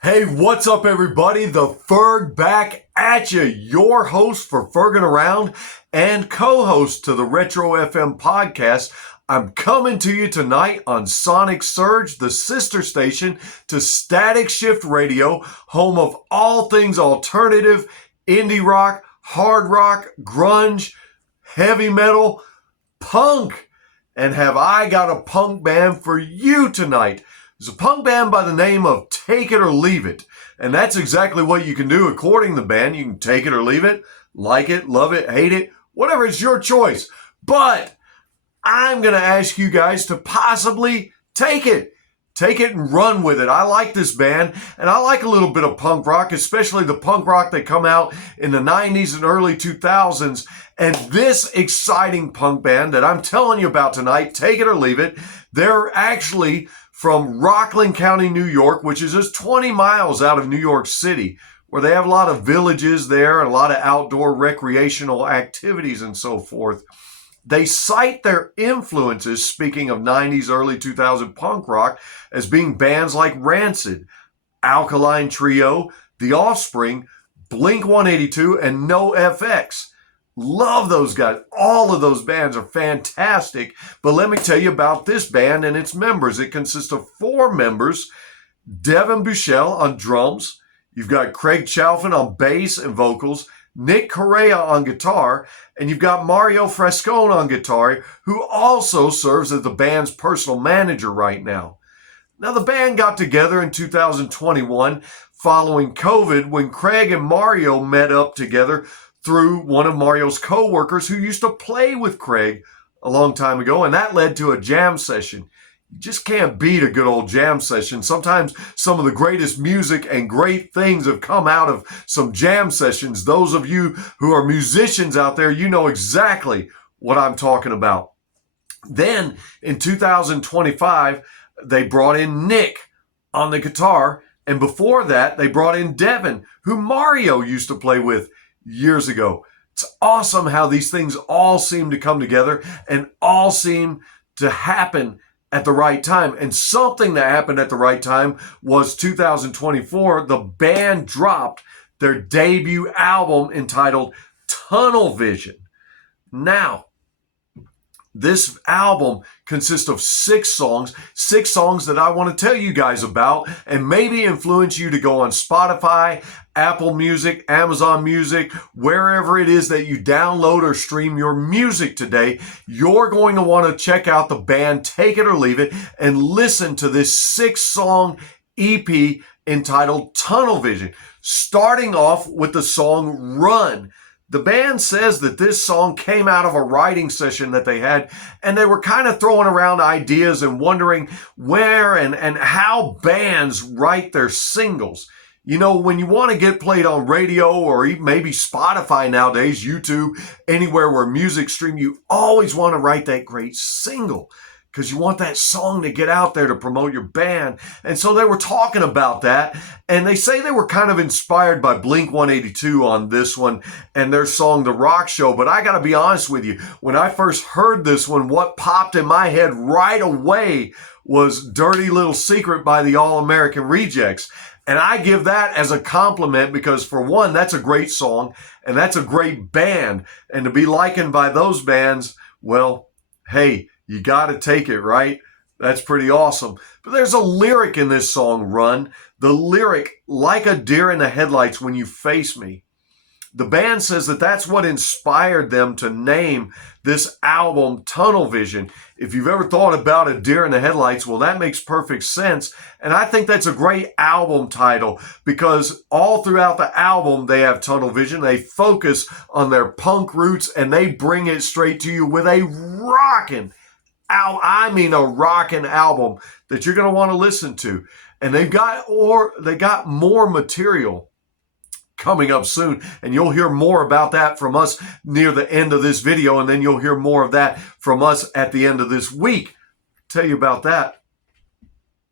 Hey, what's up, everybody? The Ferg back at you, your host for Fergin' Around and co-host to the Retro FM podcast. I'm coming to you tonight on Sonic Surge, the sister station to Static Shift Radio, home of all things alternative, indie rock, hard rock, grunge, heavy metal, punk. And have I got a punk band for you tonight? There's a punk band by the name of Take It or Leave It. And that's exactly what you can do according to the band. You can take it or leave it, like it, love it, hate it, whatever, it's your choice. But I'm going to ask you guys to possibly take it. Take it and run with it. I like this band, and I like a little bit of punk rock, especially the punk rock that come out in the 90s and early 2000s. And this exciting punk band that I'm telling you about tonight, Take It or Leave It, they're actually from Rockin County, New York, which is just 20 miles out of New York City, where they have a lot of villages there and a lot of outdoor recreational activities and so forth. They cite their influences, speaking of 90s, early 2000 punk rock, as being bands like Rancid, Alkaline Trio, The Offspring, Blink-182, and NoFX. Love those guys. All of those bands are fantastic. But let me tell you about this band and its members. It consists of 4 members. Devin Bushell on drums. You've got Craig Chalfin on bass and vocals. Nick Correa on guitar. And you've got Mario Frescone on guitar, who also serves as the band's personal manager right now. Now, the band got together in 2021 following COVID when Craig and Mario met up together through one of Mario's co-workers who used to play with Craig a long time ago, and that led to a jam session. You just can't beat a good old jam session. Sometimes some of the greatest music and great things have come out of some jam sessions. Those of you who are musicians out there, you know exactly what I'm talking about. Then in 2025, they brought in Nick on the guitar, and before that, they brought in Devin, who Mario used to play with years ago. It's awesome how these things all seem to come together and all seem to happen at the right time. And something that happened at the right time was 2024, the band dropped their debut album entitled Tunnel Vision. Now, this album consists of 6 songs that I want to tell you guys about and maybe influence you to go on Spotify, Apple Music, Amazon Music, wherever it is that you download or stream your music today. You're going to want to check out the band Take It or Leave It and listen to this 6-song EP entitled Tunnel Vision, starting off with the song Run. The band says that this song came out of a writing session that they had, and they were kind of throwing around ideas and wondering where and how bands write their singles. You know, when you want to get played on radio or even maybe Spotify nowadays, YouTube, anywhere where music stream, you always want to write that great single because you want that song to get out there to promote your band. And so they were talking about that, and they say they were kind of inspired by Blink-182 on this one and their song The Rock Show. But I got to be honest with you, when I first heard this one, what popped in my head right away was Dirty Little Secret by the All-American Rejects. And I give that as a compliment because, for one, that's a great song and that's a great band. And to be likened by those bands, well, hey, you got to take it, right? That's pretty awesome. But there's a lyric in this song, Run. The lyric, like a deer in the headlights when you face me. The band says that that's what inspired them to name this album Tunnel Vision. If you've ever thought about a deer in the headlights, well, that makes perfect sense. And I think that's a great album title because all throughout the album, they have tunnel vision. They focus on their punk roots and they bring it straight to you with a rockin' album that you're going to want to listen to. And they got more material coming up soon, and you'll hear more about that from us near the end of this video, and then you'll hear more of that from us at the end of this week. I'll tell you about that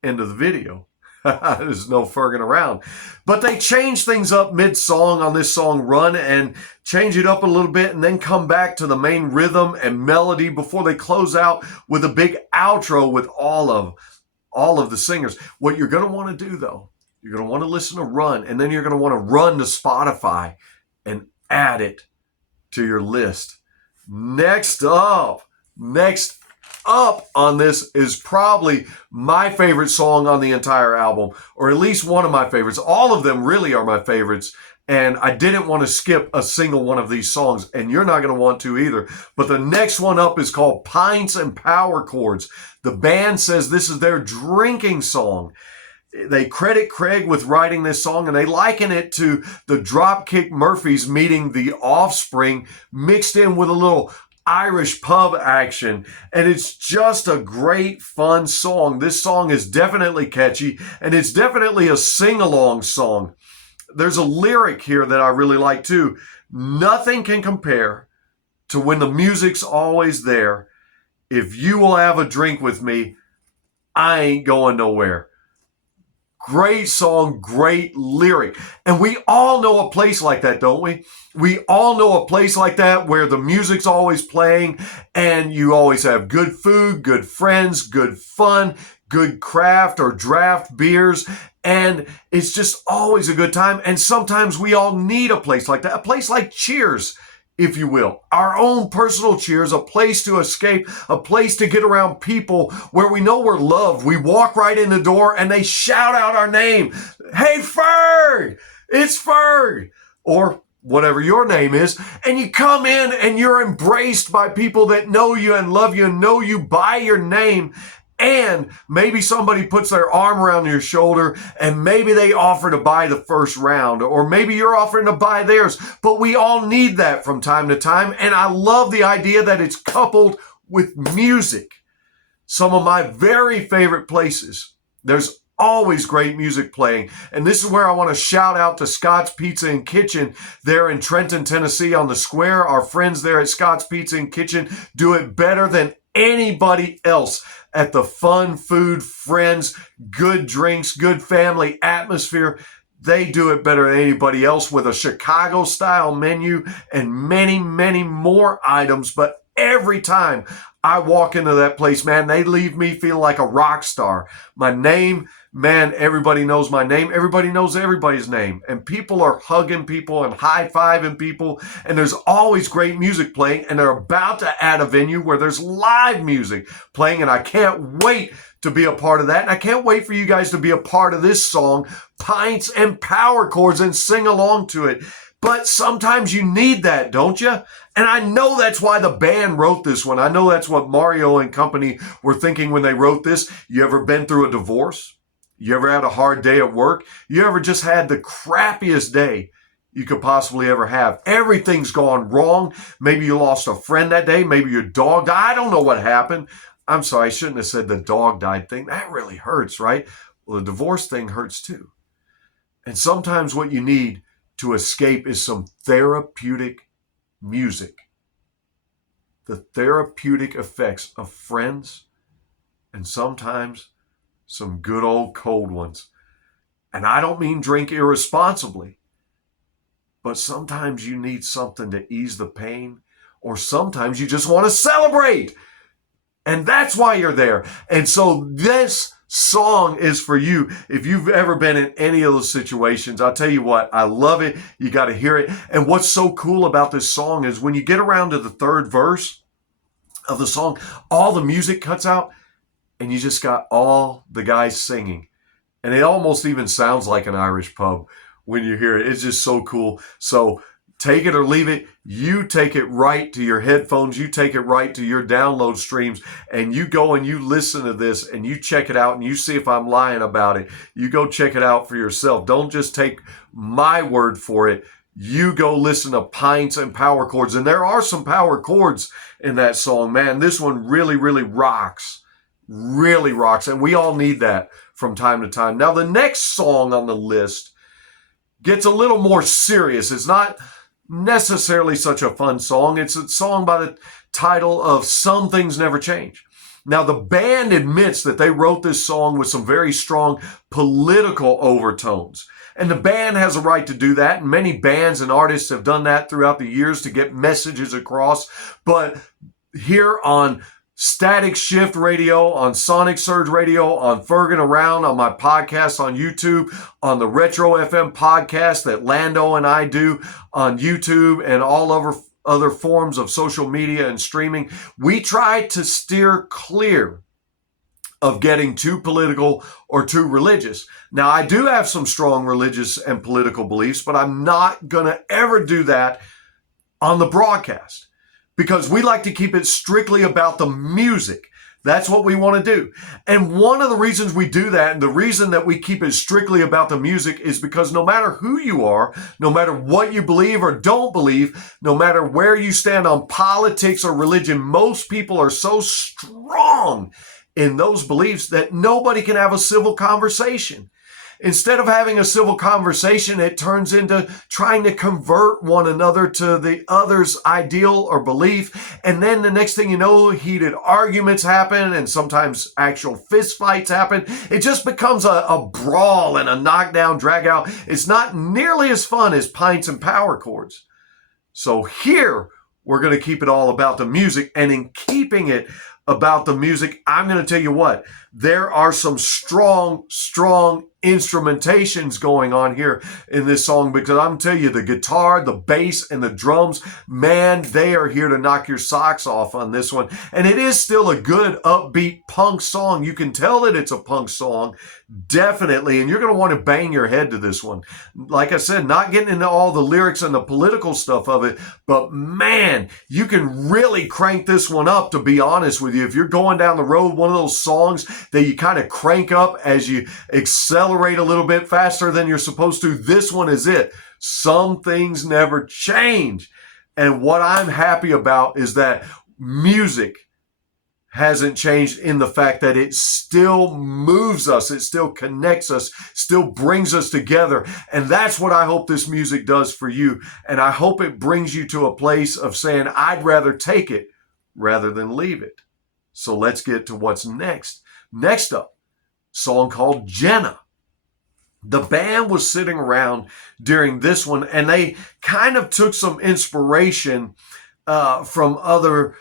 end of the video. There's no ferging around. But they change things up mid-song on this song Run and change it up a little bit and then come back to the main rhythm and melody before they close out with a big outro with all of the singers. What you're going to want to do, though, You're going to want to listen to Run, and then you're going to want to run to Spotify and add it to your list. Next up on this is probably my favorite song on the entire album, or at least one of my favorites. All of them really are my favorites, and I didn't want to skip a single one of these songs, and you're not going to want to either. But the next one up is called Pints and Power Chords. The band says this is their drinking song. They credit Craig with writing this song, and they liken it to the Dropkick Murphys meeting the Offspring mixed in with a little Irish pub action. And it's just a great, fun song. This song is definitely catchy, and it's definitely a sing-along song. There's a lyric here that I really like too. Nothing can compare to when the music's always there. If you will have a drink with me, I ain't going nowhere. Great song, great lyric. And we all know a place like that, don't we? We all know a place like that where the music's always playing and you always have good food, good friends, good fun, good craft or draft beers. And it's just always a good time. And sometimes we all need a place like that, a place like Cheers, if you will. Our own personal Cheers, a place to escape, a place to get around people where we know we're loved. We walk right in the door and they shout out our name. Hey, Ferg! It's Ferg! Or whatever your name is. And you come in and you're embraced by people that know you and love you and know you by your name. And maybe somebody puts their arm around your shoulder and maybe they offer to buy the first round, or maybe you're offering to buy theirs. But we all need that from time to time. And I love the idea that it's coupled with music. Some of my very favorite places, there's always great music playing. And this is where I want to shout out to Scott's Pizza and Kitchen there in Trenton, Tennessee on the square. Our friends there at Scott's Pizza and Kitchen do it better than anybody else at the fun food, friends, good drinks, good family atmosphere. They do it better than anybody else with a Chicago-style menu and many, many more items. But every time I walk into that place, man, they leave me feeling like a rock star. My name, man, everybody knows my name. Everybody knows everybody's name. And people are hugging people and high-fiving people. And there's always great music playing. And they're about to add a venue where there's live music playing. And I can't wait to be a part of that. And I can't wait for you guys to be a part of this song, Pints and Power Chords, and sing along to it. But sometimes you need that, don't you? And I know that's why the band wrote this one. I know that's what Mario and company were thinking when they wrote this. You ever been through a divorce? You ever had a hard day at work? You ever just had the crappiest day you could possibly ever have? Everything's gone wrong. Maybe you lost a friend that day. Maybe your dog died. I don't know what happened. I'm sorry, I shouldn't have said the dog died thing. That really hurts, right? Well, the divorce thing hurts too. And sometimes what you need to escape is some therapeutic music. The therapeutic effects of friends, and sometimes some good old cold ones. And I don't mean drink irresponsibly, but sometimes you need something to ease the pain, or sometimes you just want to celebrate. And that's why you're there. And so this song is for you. If you've ever been in any of those situations, I'll tell you what, I love it. You got to hear it. And what's so cool about this song is when you get around to the third verse of the song, all the music cuts out and you just got all the guys singing. And it almost even sounds like an Irish pub when you hear it. It's just so cool. So take it or leave it. You take it right to your headphones. You take it right to your download streams, and you go and you listen to this and you check it out and you see if I'm lying about it. You go check it out for yourself. Don't just take my word for it. You go listen to Pints and Power Chords. And there are some power chords in that song, man. This one really, really rocks. Really rocks. And we all need that from time to time. Now, the next song on the list gets a little more serious. It's not necessarily such a fun song. It's a song by the title of Some Things Never Change. Now, the band admits that they wrote this song with some very strong political overtones. And the band has a right to do that. And many bands and artists have done that throughout the years to get messages across. But here on Static Shift Radio, on Sonic Surge Radio, on Ferg Around, on my podcast on YouTube, on the Retro FM podcast that Lando and I do on YouTube and all over other forms of social media and streaming. We try to steer clear of getting too political or too religious. Now, I do have some strong religious and political beliefs, but I'm not going to ever do that on the broadcast because we like to keep it strictly about the music. That's what we want to do. And one of the reasons we do that, and the reason that we keep it strictly about the music, is because no matter who you are, no matter what you believe or don't believe, no matter where you stand on politics or religion, most people are so strong in those beliefs that nobody can have a civil conversation. Instead of having a civil conversation, it turns into trying to convert one another to the other's ideal or belief. And then the next thing you know, heated arguments happen and sometimes actual fist fights happen. It just becomes a brawl and a knockdown, drag out. It's not nearly as fun as pints and power chords. So here, we're going to keep it all about the music. And in keeping it about the music, I'm going to tell you what, there are some strong instrumentations going on here in this song, because I'm telling you, the guitar, the bass, and the drums, man, they are here to knock your socks off on this one. And it is still a good, upbeat punk song. You can tell that it's a punk song, definitely, and you're going to want to bang your head to this one. Like I said, not getting into all the lyrics and the political stuff of it, but man, you can really crank this one up, to be honest with you. If you're going down the road, one of those songs that you kind of crank up as you accelerate a little bit faster than you're supposed to, this one is it. Some things never change. And what I'm happy about is that music hasn't changed in the fact that it still moves us, it still connects us, still brings us together. And that's what I hope this music does for you. And I hope it brings you to a place of saying, I'd rather take it rather than leave it. So let's get to what's next. Next up, song called Jenna. The band was sitting around during this one, and they kind of took some inspiration from other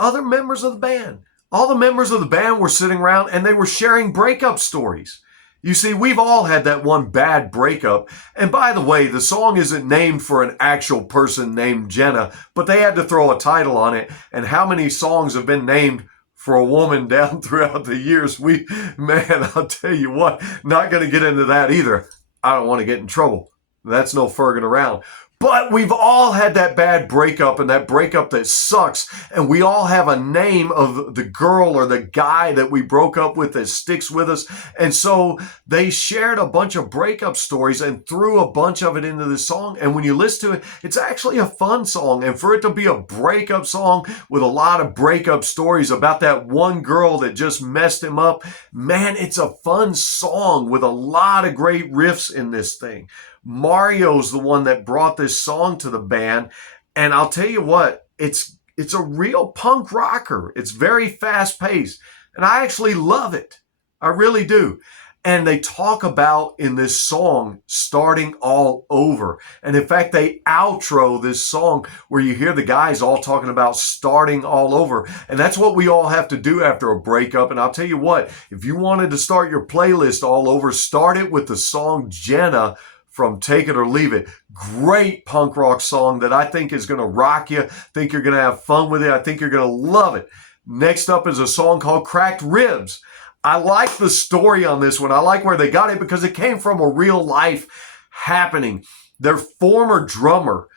members of the band. All the members of the band were sitting around, and they were sharing breakup stories. You see, we've all had that one bad breakup. And by the way, the song isn't named for an actual person named Jenna, but they had to throw a title on it. And how many songs have been named for a woman down throughout the years? Man, I'll tell you what, not going to get into that either. I don't want to get in trouble. That's no ferging around. But we've all had that bad breakup, and that breakup that sucks. And we all have a name of the girl or the guy that we broke up with that sticks with us. And so they shared a bunch of breakup stories and threw a bunch of it into the song. And when you listen to it, it's actually a fun song. And for it to be a breakup song with a lot of breakup stories about that one girl that just messed him up, man, it's a fun song with a lot of great riffs in this thing. Mario's the one that brought this song to the band, and I'll tell you what, it's a real punk rocker. It's very fast paced, and I actually love it. I really do. And they talk about in this song starting all over. And in fact, they outro this song where you hear the guys all talking about starting all over. And that's what we all have to do after a breakup. And I'll tell you what, if you wanted to start your playlist all over, start it with the song Jenna from Take It or Leave It. Great punk rock song that I think is going to rock you. I think you're going to have fun with it. I think you're going to love it. Next up is a song called Cracked Ribs. I like the story on this one. I like where they got it because it came from a real life happening. Their former drummer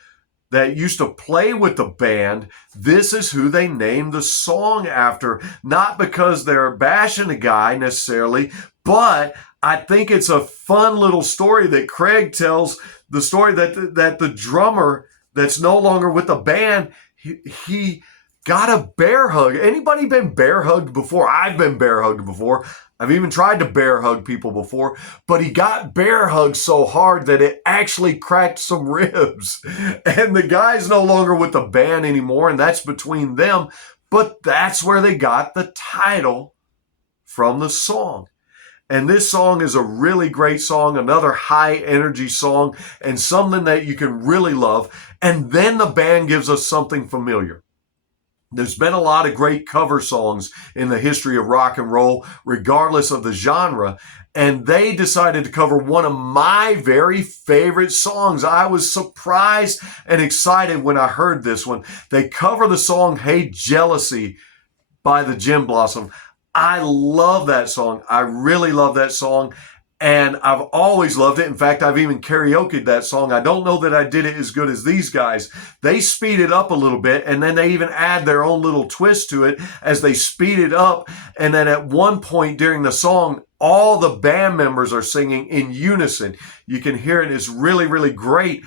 that used to play with the band, this is who they named the song after. Not because they're bashing a guy necessarily, but I think it's a fun little story that Craig tells, the story that the drummer that's no longer with the band, he got a bear hug. Anybody been bear hugged before? I've been bear hugged before. I've even tried to bear hug people before, but he got bear hugged so hard that it actually cracked some ribs. And the guy's no longer with the band anymore, and that's between them, but that's where they got the title from the song. And this song is a really great song, another high energy song, and something that you can really love. And then the band gives us something familiar. There's been a lot of great cover songs in the history of rock and roll, regardless of the genre. And they decided to cover one of my very favorite songs. I was surprised and excited when I heard this one. They cover the song Hey Jealousy by the Gin Blossom. I love that song. I really love that song. And I've always loved it. In fact, I've even karaoke'd that song. I don't know that I did it as good as these guys. They speed it up a little bit, and then they even add their own little twist to it as they speed it up. And then at one point during the song, all the band members are singing in unison. You can hear it. It's really, really great.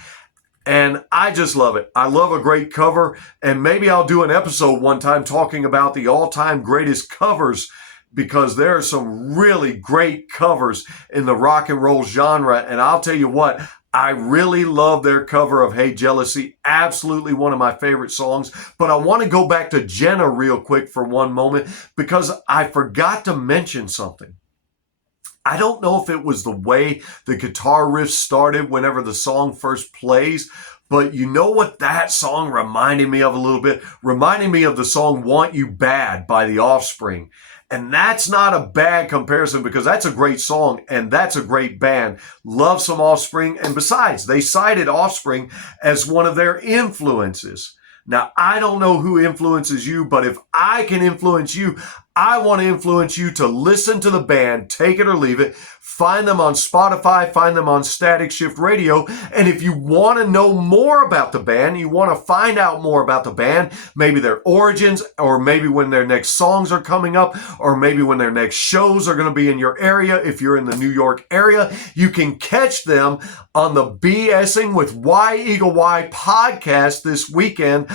And I just love it. I love a great cover. And maybe I'll do an episode one time talking about the all-time greatest covers, because there are some really great covers in the rock and roll genre. And I'll tell you what, I really love their cover of Hey Jealousy. Absolutely one of my favorite songs. But I want to go back to Jenna real quick for one moment, because I forgot to mention something. I don't know if it was the way the guitar riff started whenever the song first plays, but you know what that song reminded me of a little bit? Reminded me of the song Want You Bad by The Offspring. And that's not a bad comparison, because that's a great song and that's a great band. Love some Offspring. And besides, they cited Offspring as one of their influences. Now, I don't know who influences you, but if I can influence you, I want to influence you to listen to the band, Take It or Leave It. Find them on Spotify, find them on Static Shift Radio. And if you want to know more about the band, you want to find out more about the band, maybe their origins, or maybe when their next songs are coming up, or maybe when their next shows are going to be in your area. If you're in the New York area, you can catch them on the BSing with Y-Eagle-Y podcast this weekend,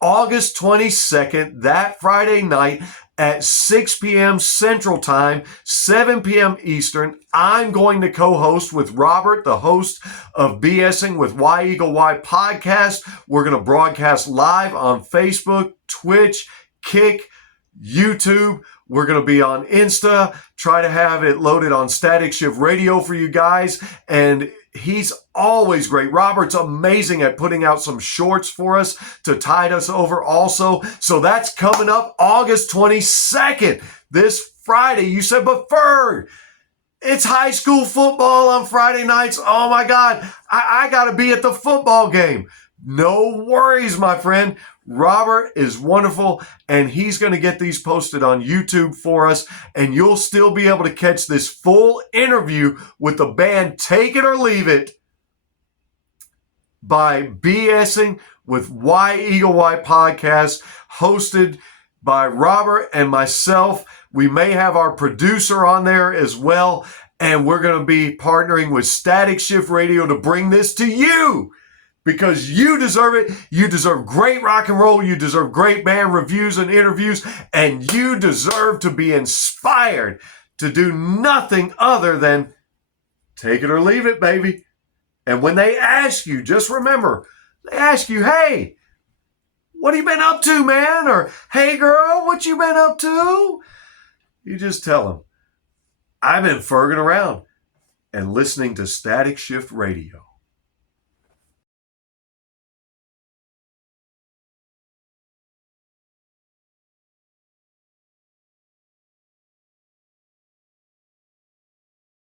August 22nd, that Friday night, at 6 p.m. Central Time, 7 p.m. Eastern. I'm going to co-host with Robert, the host of BSing with Y-Eagle-Y podcast. We're going to broadcast live on Facebook, Twitch, Kick, YouTube. We're going to be on Insta, try to have it loaded on Static Shift Radio for you guys. And he's always great. Robert's amazing at putting out some shorts for us to tide us over also. So that's coming up August 22nd, this Friday. You said, but Ferg, it's high school football on Friday nights. Oh my God, I got to be at the football game. No worries, my friend. Robert is wonderful, and he's going to get these posted on YouTube for us, and you'll still be able to catch this full interview with the band Take It or Leave It by BSing with Y-Eagle-Y podcast, hosted by Robert and myself. We may have our producer on there as well, and we're going to be partnering with Static Shift Radio to bring this to you, because you deserve it. You deserve great rock and roll. You deserve great band reviews and interviews. And you deserve to be inspired to do nothing other than take it or leave it, baby. And when they ask you, just remember, they ask you, hey, what have you been up to, man? Or, hey, girl, what you been up to? You just tell them, I've been ferging around and listening to Static Shift Radio.